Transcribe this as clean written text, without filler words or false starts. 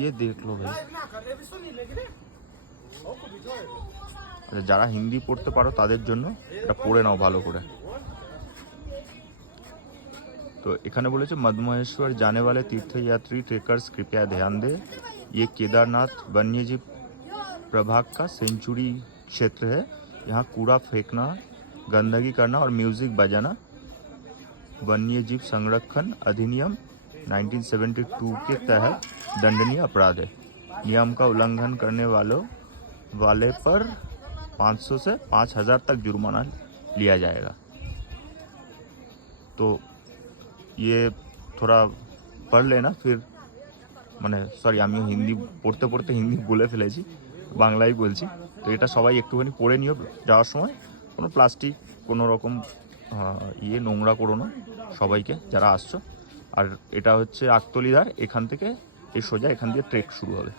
ये देख लो भाई, যারা হিন্দি পড়তে পারো তাদের জন্য এটা পড়ে নাও ভালো করে। तो এখানে বলেছে मधमहेश्वर जाने वाले तीर्थयात्री ट्रेकर्स कृपया ध्यान दें, ये केदारनाथ वन्यजीव प्रभाग का सेंचुरी क्षेत्र है। यहाँ कूड़ा फेंकना, गंदगी करना और म्यूजिक बजाना वन्यजीव संरक्षण अधिनियम 1972 के तहत दंडनीय अपराध है। नियम का उल्लंघन करने वाले पर 500 से 5000 तक जुर्माना लिया जाएगा। तो ये थोड़ा पढ़ लेना फिर, মানে সরি আমিও হিন্দি পড়তে পড়তে হিন্দি বলে ফেলেছি, বাংলাই বলছি। তো এটা সবাই একটুখানি পড়ে নিও যাওয়ার সময়। কোনো প্লাস্টিক কোনো রকম নোংরা করো না সবাইকে যারা আসছো। আর এটা হচ্ছে আকতলিদার, এখান থেকে এই সোজা এখান দিয়ে ট্রেক শুরু হবে।